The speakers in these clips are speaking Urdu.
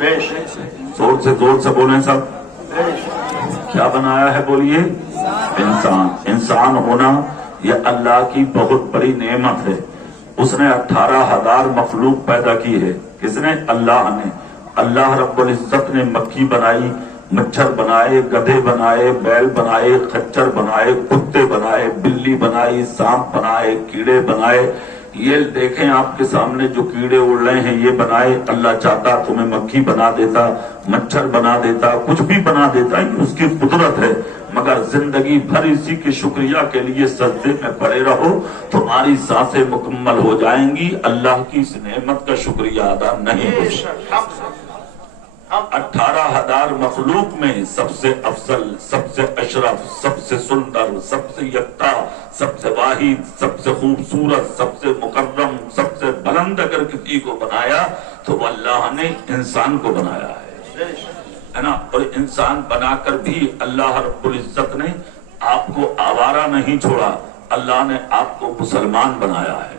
زور سے بولیں سب. کیا بنایا ہے بولیے؟ انسان. انسان ہونا یہ اللہ کی بہت بڑی نعمت ہے. اس نے 18,000 مخلوق پیدا کی ہے. کس نے؟ اللہ نے. اللہ رب العزت نے مکھی بنائی، مچھر بنائے، گدھے بنائے، بیل بنائے، خچر بنائے، کتے بنائے، بلی بنائی، سانپ بنائے، کیڑے بنائے. یہ دیکھیں آپ کے سامنے جو کیڑے اڑ رہے ہیں یہ بنائے. اللہ چاہتا تمہیں مکھی بنا دیتا، مچھر بنا دیتا، کچھ بھی بنا دیتا. یہ اس کی قدرت ہے. مگر زندگی بھر اسی کے شکریہ کے لیے سجدے میں پڑے رہو، تمہاری سانسیں مکمل ہو جائیں گی. اللہ کی اس نعمت کا شکریہ ادا نہیں ہو سکتا. 18,000 مخلوق میں سب سے افضل، سب سے اشرف، سب سے سندر، سب سے یکتا، سب سے واحد، سب سے خوبصورت، سب سے مکرم، سب سے بلند اگر کسی کو بنایا تو وہ اللہ نے انسان کو بنایا ہے نا. اور انسان بنا کر بھی اللہ رب العزت نے آپ کو آوارہ نہیں چھوڑا. اللہ نے آپ کو مسلمان بنایا ہے.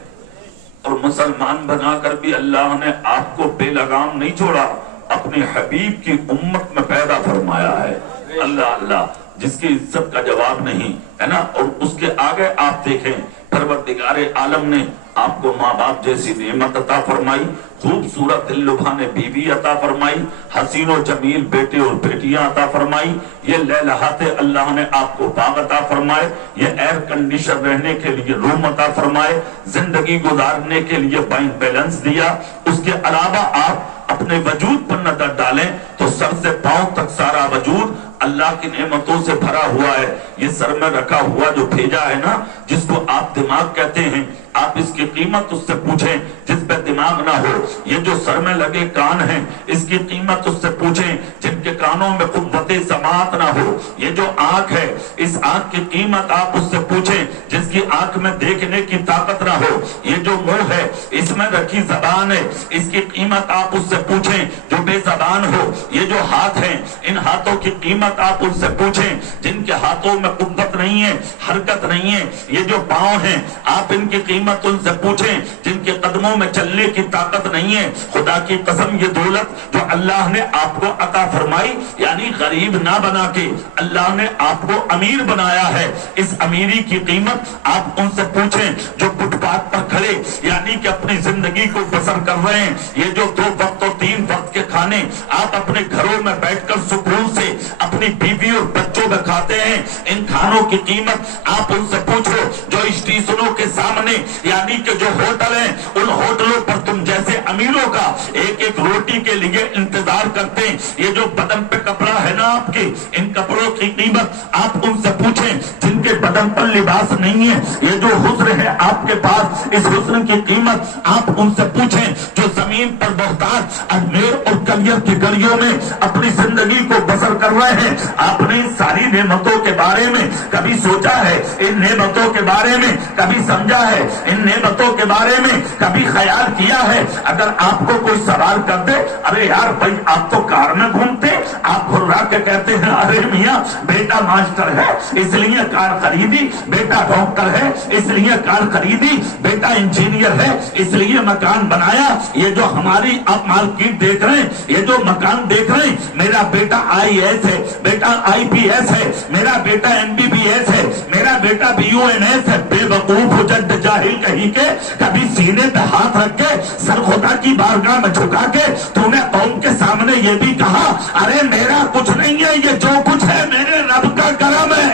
اور مسلمان بنا کر بھی اللہ نے آپ کو بے لگام نہیں چھوڑا، اپنے حبیب کی امت میں پیدا فرمایا ہے. اللہ اللہ، جس کی عزت کا جواب نہیں ہے نا. اور اس کے آگے آپ دیکھیں پروردگار عالم نے آپ کو ماں باپ جیسی نعمت عطا فرمائی، خوبصورت دل لبھانے بیوی عطا فرمائی، حسین و جمیل بیٹے اور بیٹیاں عطا فرمائی. یہ لہلہاتے اللہ نے آپ کو باغ عطا فرمائے، یہ ایئر کنڈیشن رہنے کے لیے روم عطا فرمائے، زندگی گزارنے کے لیے بینک بیلنس دیا. اس کے علاوہ آپ اپنے وجود پر نظر ڈالیں تو سر سے پاؤں تک سارا وجود اللہ کی نعمتوں سے بھرا ہوا ہے. یہ سر میں رکھا ہوا جو بھیجا ہے نا، جس کو آپ دماغ کہتے ہیں، آپ اس کی قیمت اس سے پوچھیں جس پہ دماغ نہ ہو. یہ جو سر میں لگے کان ہیں اس کی قیمت اس سے پوچھیں جن کے کانوں میں قوت سماعت نہ ہو. یہ جو آنکھ ہے اس آنکھ کی قیمت آپ اس سے پوچھیں جس کی آنکھ میں دیکھنے کی طاقت نہ ہو. یہ جو منہ ہے اس میں رکھی زبان ہے، اس کی قیمت آپ اس سے پوچھیں جو بے زبان ہو. یہ جو ہاتھ ہیں ان ہاتھوں کی قیمت آپ ان سے پوچھیں جن کے ہاتھوں میں قوت نہیں ہے، حرکت نہیں ہے. یہ جو پاؤں ہیں آپ ان کی قیمت ان سے پوچھیں جن کے قدموں میں چلنے کی طاقت نہیں ہے. خدا کی قسم یہ دولت جو اللہ نے آپ کو عطا فرمائی، یعنی غریب نہ بنا کے اللہ نے آپ کو امیر بنایا ہے. اس امیری کی قیمت آپ ان سے پوچھیں جو فٹ پاتھ پر کھڑے یعنی کہ اپنی زندگی کو بسر کر رہے ہیں. یہ جو 2 وقت اور 3 وقت کے کھانے آپ اپنے گھروں میں بیٹھ کر سکون سے اپنی بیوی اور بچوں میں کھاتے ہیں، ان کھانوں کی قیمت آپ ان سے پوچھو جو اسٹیشنوں کے سامنے یعنی کہ جو ہوٹل ہیں ان ہوٹلوں پر تم جیسے امیروں کا ایک ایک روٹی کے لیے انتظار کرتے ہیں. یہ جو بدن پہ کپڑا ہے نا آپ کے، ان کپڑوں کی قیمت آپ ان سے پوچھیں جن کے بدن پر لباس نہیں ہے. یہ جو حسن ہے آپ کے پاس، اس حسن کی قیمت آپ ان سے پوچھیں جو زمین پر محتاج اجمیر اور کلیئر کی گلیوں میں اپنی زندگی کو بسر کر رہے ہیں. آپ نے ساری نعمتوں کے بارے میں کبھی سوچا ہے؟ ان نعمتوں کے بارے میں کبھی سمجھا ہے؟ ان نعمتوں کے بارے میں کبھی خیال کیا ہے؟ اگر آپ کو کوئی سوال کر دے، ارے یار بھائی آپ تو کار میں گھومتے، آپ گھرا کے کہتے ہیں ارے میاں بیٹا ماسٹر ہے اس لیے کار خریدی، بیٹا ڈاکٹر ہے اس لیے کار خریدی، بیٹا انجینئر ہے اس لیے مکان بنایا. یہ جو ہماری آپ مارکیٹ دیکھ رہے ہیں، یہ جو مکان دیکھ رہے ہیں، میرا بیٹا IAS ہے، بیٹا IPS ہے، میرا بیٹا MBBS ہے، میرا بیٹا BUNS ہے. بے وقوف جد جاہل کہیں کے کبھی سینے پہ ہاتھ رکھ کے سر خدا کی بارگاہ میں جھکا کے تو نے قوم کے سامنے یہ بھی کہا ارے میرا کچھ نہیں ہے، یہ جو کچھ ہے میرے رب کا کرم ہے.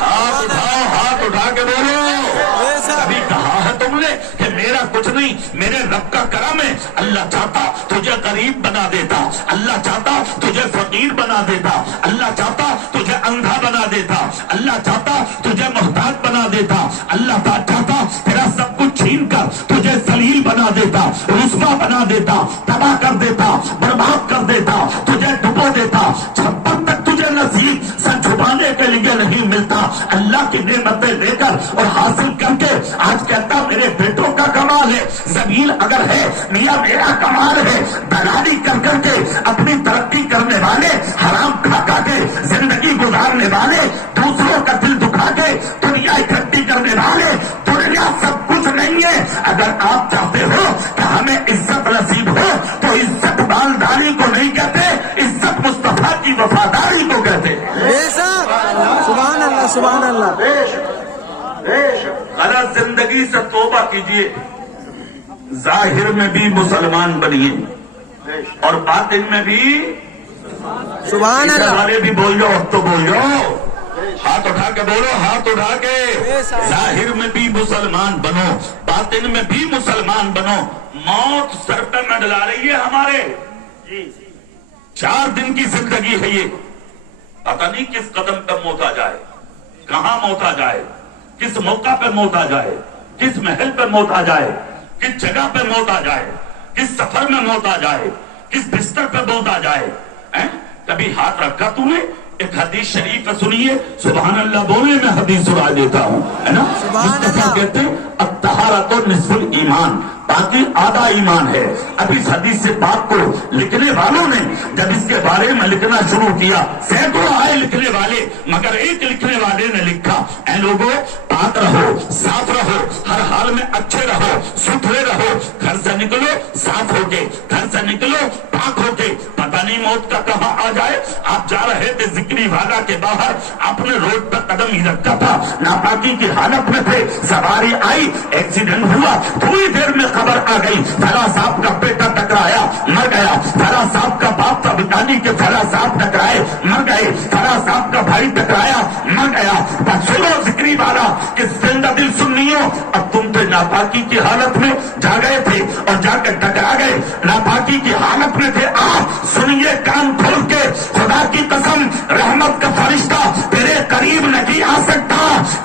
ہاتھ اٹھا کے بولو. کبھی کہا ہے تم نے کہ میرا کچھ نہیں، میرے رب کا کرم ہے. اللہ چاہتا تجھے غریب بنا دیتا، اللہ چاہتا تجھے فقیر بنا دیتا، اللہ چاہتا تجھے اندھا بنا دیتا، اللہ چاہتا تجھے محتاج بنا دیتا، اللہ چاہتا تیرا سب کچھ چھین کر تجھے ذلیل بنا دیتا، رسوا بنا دیتا، تباہ کر دیتا، برباد کر دیتا، تجھے ڈبو دیتا. جب تک تجھے نصیب سر چھپانے کے لیے نہیں ملتا اللہ کی نعمتیں لے کر اور حاصل کر کے آج کہتا میرے بیٹوں کا کمال ہے. زمین اگر ہے میاں میرا کمال ہے. دلالی کر کر کے اپنی ترقی کرنے والے، حرام کھا کے زندگی گزارنے والے، دوسروں کا دل دکھا کے دنیا اکٹھی کرنے والے، دنیا سب کچھ نہیں ہے. اگر آپ چاہتے ہو کہ ہمیں عزت نصیب ہو تو عزت وفاداری کو کہتے ہیں۔ سبحان اللہ سبحان اللہ۔ غلط زندگی سے توبہ کیجیے، ظاہر میں بھی مسلمان بنیے اور باطن میں بھی سبحان اللہ۔ والے بھی بول جاؤ، اب تو بول جاؤ، ہاتھ اٹھا کے بولو، ہاتھ اٹھا کے، ظاہر میں بھی مسلمان بنو، باطن میں بھی مسلمان بنو۔ موت سر پہ منڈلا رہی ہے ہمارے، 4 دن کی زندگی ہے یہ، پتہ نہیں کس قدم پہ موت آ جائے، کہاں موت آ جائے، کس موقع پہ موت آ جائے، کس محل پہ موت آ جائے، کس جگہ پہ موت آ جائے، کس سفر میں موت آ جائے، کس بستر پہ موت آ جائے۔ کبھی ہاتھ رکھا تو نے؟ ایک حدیث شریف سنیے، سبحان اللہ بولے، میں حدیث سنا دیتا ہوں، ہے نا؟ مصطفیٰ کہتے ہیں الطہارۃ نصف الایمان، باقی آدھا ایمان ہے۔ اب اس حدیث سے پاک کو لکھنے والوں نے جب اس کے بارے میں لکھنا شروع کیا، سینکڑوں آئے لکھنے والے، مگر ایک لکھنے والے نے لکھا، اے لوگوں پاک رہو، صاف رہو، ہر حال میں اچھے رہو، ستھرے رہو، گھر سے نکلو صاف ہو کے، گھر سے نکلو پاک ہو کے، پتہ نہیں موت کا کہاں آ جائے۔ آپ جا رہے تھے ذکری والا کے باہر، آپ نے روڈ پر قدم ہی رکھا تھا، ناپاکی کی حالت میں تھے، سواری آئی، ایکسیڈنٹ ہوا، تھوڑی دیر میں خبر آ گئی، فلاں صاحب کا بیٹا ٹکرایا مر گیا، فلاں صاحب کا باپ تھا بتانی کے فلاں صاحب ٹکرائے مر گئے، فلاں صاحب کا بھائی ٹکرایا مر گیا۔ بس سنو ذکری والا کہ زندہ دل سننیو، اب تم تھے ناپاکی کی حالت میں، جا گئے تھے اور جا کر ٹکرا گئے، ناپاکی کی حالت میں تھے، آپ سنیے کان کھول کے، خدا کی قسم رحمت کا فرشتہ تیرے قریب نہیں آ سکتا،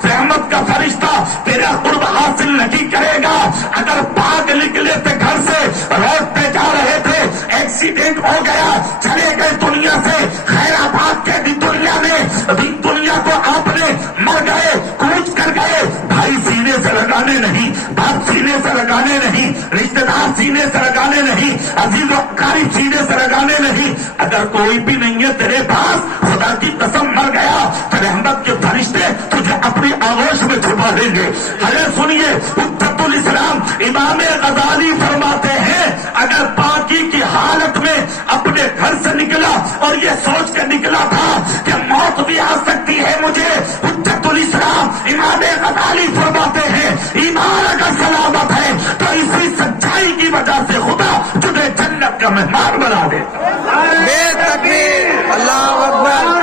رحمت کا فرشتہ تیرا قرب حاصل نہیں کرے گا۔ اگر پاک نکلے تھے گھر سے، روڈ پہ جا رہے تھے، ایکسیڈنٹ ہو گیا، چلے گئے دنیا سے، خیر آباد کے بھی دنیا میں بھی دنیا کو آپ نے مر گئے، کوچ کر گئے، بھائی سینے سے لگانے نہیں، باپ سینے سے لگانے نہیں، رشتے دار سینے سے لگانے نہیں، عزیز و قریب سینے سے لگانے نہیں۔ اگر کوئی بھی نہیں ہے تیرے پاس، خدا کی قسم مر گیا تو رحمت کے فرشتے تجھے اپنی آغوش میں چھپا دیں گے۔ ارے سنیے، حجت الاسلام امام غزالی فرماتے ہیں، اگر پاکی کی حالت میں اپنے گھر سے نکلا اور یہ سوچ کے نکلا تھا کہ موت بھی آ سکتی ہے مجھے، حجت الاسلام امام غزالی فرماتے ہیں ایمان اگر سلامت ہے تو اسی سچائی کی وجہ سے خدا تجھے جنت کا مہمان بنا دے۔ بے تکبیر، اللہ اکبر،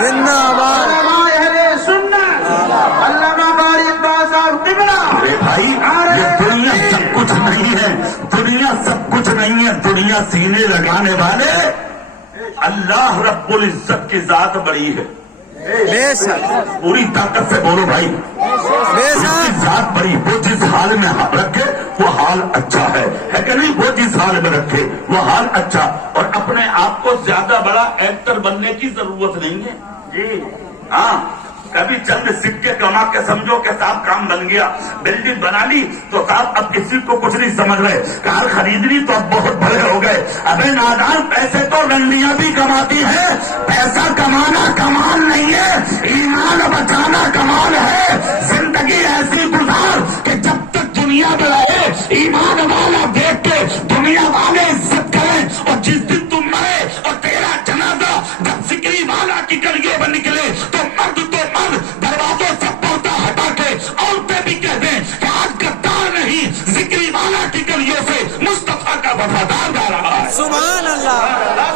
زندہ آباد۔ ارے بھائی یہ دنیا سب کچھ نہیں ہے، دنیا سب کچھ نہیں ہے، دنیا سینے لگانے والے اللہ رب العزت کی ذات بڑی ہے۔ بے شک پوری طاقت سے بولو بھائی، بے اس کی شک، ذات بڑی، وہ جس حال میں رکھے وہ حال اچھا ہے کہ نہیں؟ وہ جس حال میں رکھے وہ حال اچھا، اور اپنے آپ کو زیادہ بڑا ایکٹر بننے کی ضرورت نہیں ہے جی۔ ہاں کبھی چند سکے کما کے سمجھو کہ صاحب کام بن گیا، بلڈنگ بنا لی تو صاحب اب کسی کو کچھ نہیں سمجھ رہے، کار خرید لی تو اب بہت بڑے ہو گئے۔ ابے نادان، پیسے تو رنڈیاں بھی کماتی ہیں، پیسہ کمانا کمال نہیں ہے، ایمان بچانا کمال ہے۔ زندگی ایسی گزار کہ جب تک دنیا میں رہے ایمان والا دیکھ کے دنیا والے عزت کریں، اور جس دن تم مرے اور تیرا جنازہ جب ذکری والا کی گلیوں میں نکلے تو مرد دروازوں سے پردہ ہٹا کے عورتیں بھی کہہ دیں کہ آج گدار نہیں، ذکری والا کی گلیوں سے مصطفیٰ کا وفادار جا رہا ہے۔ سبحان اللہ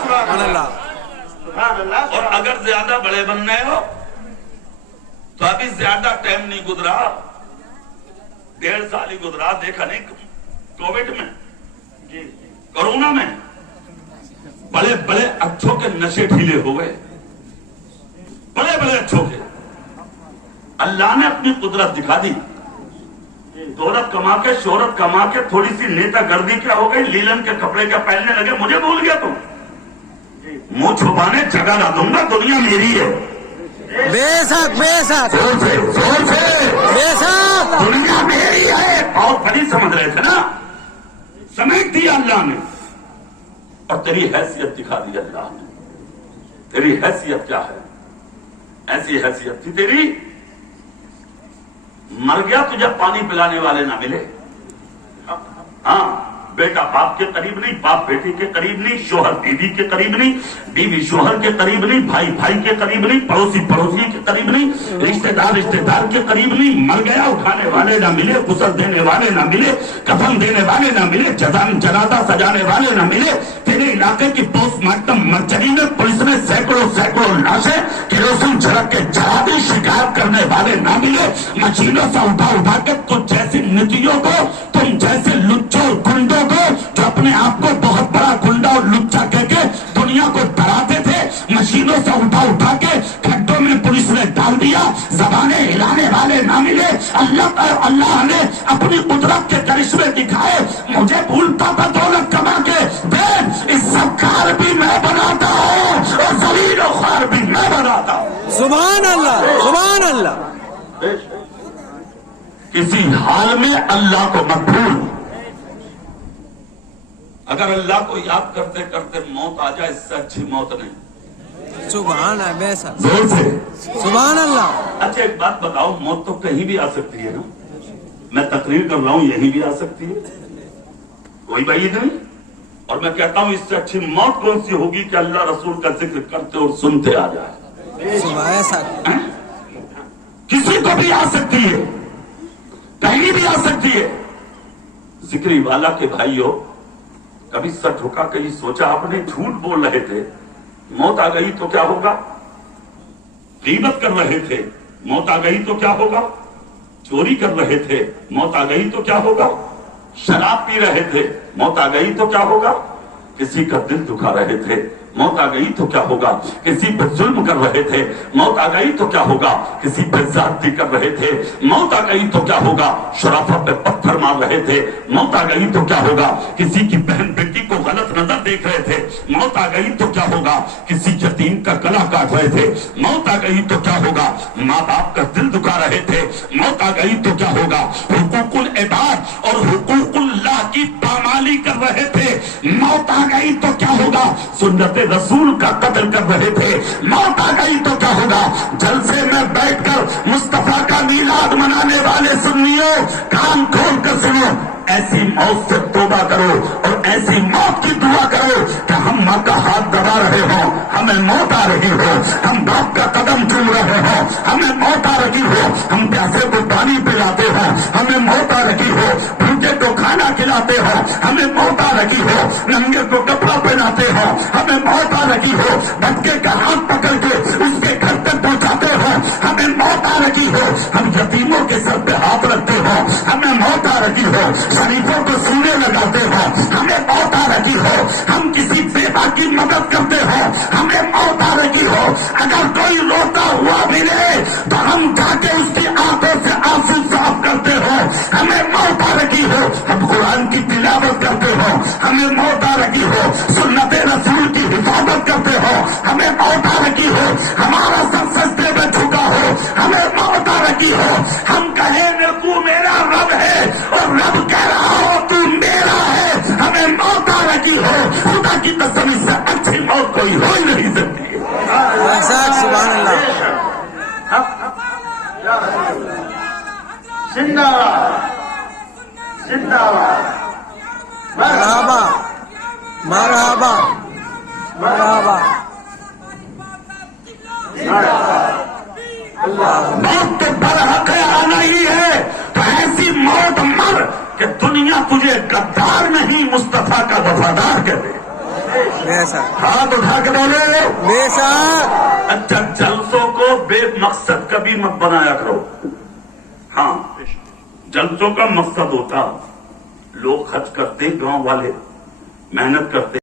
سبحان اللہ۔ اور اگر زیادہ بڑے بننے ہو تو ابھی زیادہ ٹائم نہیں گزرا، 1.5 سال ہی گزرا، دیکھا نہیں کووڈ میں، کورونا میں بڑے بڑے اچھوں کے نشے ڈھیلے ہو گئے، بڑے بڑے اچھوں کے۔ اللہ نے اپنی قدرت دکھا دی، دولت کما کے، شہرت کما کے، تھوڑی سی نیتا گردی کیا ہو گئی، لیلن کے کپڑے کیا پہننے لگے، مجھے بھول گیا تم، منہ چھپانے جگہ نہ دوں گا، دنیا میری ہے۔ بے شک بے شک زور سے بے شک، دنیا میری ہے، بہت بڑی سمجھ رہے تھے نا، سمیٹ دیا اللہ نے، اور تیری حیثیت دکھا دی اللہ نے۔ تیری حیثیت کیا ہے؟ ایسی حیثیت تھی تیری، مر گیا تجھے پانی پلانے والے نہ ملے، ہاں بیٹا باپ کے قریب نہیں، باپ بیٹے کے قریب نہیں، شوہر بیوی کے قریب نہیں، بیوی شوہر کے قریب نہیں، بھائی بھائی کے قریب نہیں، پڑوسی پڑوسی کے قریب نہیں، رشتہ دار کے قریب نہیں۔ مر گیا اٹھانے والے نہ ملے، غسل دینے والے نہ ملے، کفن دینے والے نہ ملے، جنازہ سجانے والے نہ ملے۔ تیرے علاقے کی پوسٹ مارٹم مرچری میں پولیس نے سینکڑوں لاشیں کیروسین چھڑک کے جلا دی، شکایت کرنے والے نہ ملے۔ مشینوں سے اٹھا کے تم جیسی نتیوں کو، تم جیسے لچوں اور گنڈوں کو جو اپنے آپ کو بہت بڑا گنڈا اور لچا کہہ کے دنیا کو ڈراتے تھے، مشینوں سے اٹھا کے کھڈوں میں پولیس نے ڈال دیا۔ زبانیں ہلانے والے نہ ملے۔ اللہ نے اپنی قدرت کے کرشمے دکھائے۔ مجھے بھولتا تھا دولت کما کے، دیکھ اس سب کار بھی میں بناتا ہوں اور ذلیل و خوار بھی میں بناتا ہوں۔ سبحان اللہ، سبحان اللہ۔ کسی حال میں اللہ کو مت بھول۔ اگر اللہ کو یاد کرتے کرتے موت آ جائے، اس سے اچھی موت نہیں۔ سبحان اللہ، بے شک، زور سے سبحان اللہ۔ اچھا ایک بات بتاؤ، موت تو کہیں بھی آ سکتی ہے نا؟ میں تقریر کر رہا ہوں، یہیں بھی آ سکتی ہے، کوئی بعید نہیں۔ اور میں کہتا ہوں اس سے اچھی موت کون سی ہوگی کہ اللہ رسول کا ذکر کرتے اور سنتے آ جائے۔ سبحان، کسی کو بھی آ سکتی ہے، کہیں بھی آ سکتی ہے۔ ذکری والا کے بھائیوں، کبھی سر جھکا کے یہ سوچا آپ نے جھوٹ بول رہے تھے، موت آ گئی تو کیا ہوگا؟ غیبت کر رہے تھے، موت آ گئی تو کیا ہوگا؟ چوری کر رہے تھے، موت آ گئی تو کیا ہوگا؟ شراب پی رہے تھے، موت آ گئی تو کیا ہوگا؟ کسی کا دل دکھا رہے تھے، موت آ گئی تو کیا ہوگا؟ کسی پر ظلم کر رہے تھے، موت آ گئی تو کیا ہوگا؟ کسی پر زیادتی کر رہے تھے، موت آ گئی تو کیا ہوگا؟ شرافت پہ پتھر مار رہے تھے، موت آ گئی تو کیا ہوگا؟ کسی کی بہن بیٹی کو غلط نظر دیکھ رہے تھے، موت آ گئی تو کیا ہوگا؟ کسی یتیم کا گلا کاٹ رہے تھے، موت آ گئی تو کیا ہوگا؟ ماں باپ کا دل دکھا رہے تھے، موت آ گئی تو کیا ہوگا؟ حقوق العباد اور حقوق اللہ کی پامالی کر رہے تھے، موت آ گئی تو کیا ہوگا؟ سنت رسول کا قتل کر رہے تھے، موت آ گئی تو کیا ہوگا؟ جلسے میں بیٹھ کر مصطفیٰ کا میلاد منانے والے سنیو، کان کھول کر سنو، ایسی موت سے توبہ کرو اور ایسی موت کی دعا کرو کہ ہم ماں کا ہاتھ دبا رہے ہوں، ہمیں موت آ رہی ہو، ہم باپ کا قدم چوم رہے ہوں، ہمیں موت آ رہی ہو، ہم پیاسے کو پانی پلاتے ہوں، ہمیں موت آ رہی ہو، بھوکے کو کھانا کھلاتے ہوں، ہمیں موت آ رہی ہو، ننگے کو کپڑا پہناتے ہوں، ہمیں موت آ رہی ہو، بچے کا ہاتھ پکڑ کے اس کے گھر تک پہنچاتے ہوں، ہمیں موت آ رہی ہو، ہم یتیموں کے سر پہ ہاتھ رکھتے ہوں، ہمیں موت آ رہی ہو، شریفوں کو سونے لگاتے ہوں، ہمیں موت آ رہی ہو، ہم کسی بیوہ کی مدد کرتے ہوں، ہمیں موت آ رہی ہو، اگر کوئی روتا ہوا ملے تو ہم جا کے اس کی آنکھوں سے آنسو صاف کرتے ہوں، ہمیں موت آ رہی ہو، ہم قرآن کی تلاوت کرتے ہوں، ہمیں موت آ رہی ہو، سنت رسول کی حفاظت کرتے ہو، ہمیں موت آ رہی ہو، ہمارا سب سجدے میں جھکا ہو، ہمیں موت آ رہی ہو، ہم کہیں گے تو میرا رب ہے اور رب کہہ رہا ہو تو میرا ہے، ہمیں موت آ رہی ہو، خدا کی قسم اس سے اچھی موت کوئی ہو ہی نہیں سکتی۔ سبحان اللہ۔ زندہ زندہ مرحبا مرحبا مرحبا۔ موت تو برحق آنا ہی ہے، تو ایسی موت مر کہ دنیا تجھے غدار نہیں مصطفیٰ کا وفادار کہے۔ بے شک، ہاتھ اٹھا کے بولے، بے شک۔ اچھا جلسوں کو بے مقصد کبھی مت بنایا کرو۔ ہاں جلسوں کا مقصد ہوتا، لوگ خرچ کرتے، گاؤں والے محنت کرتے۔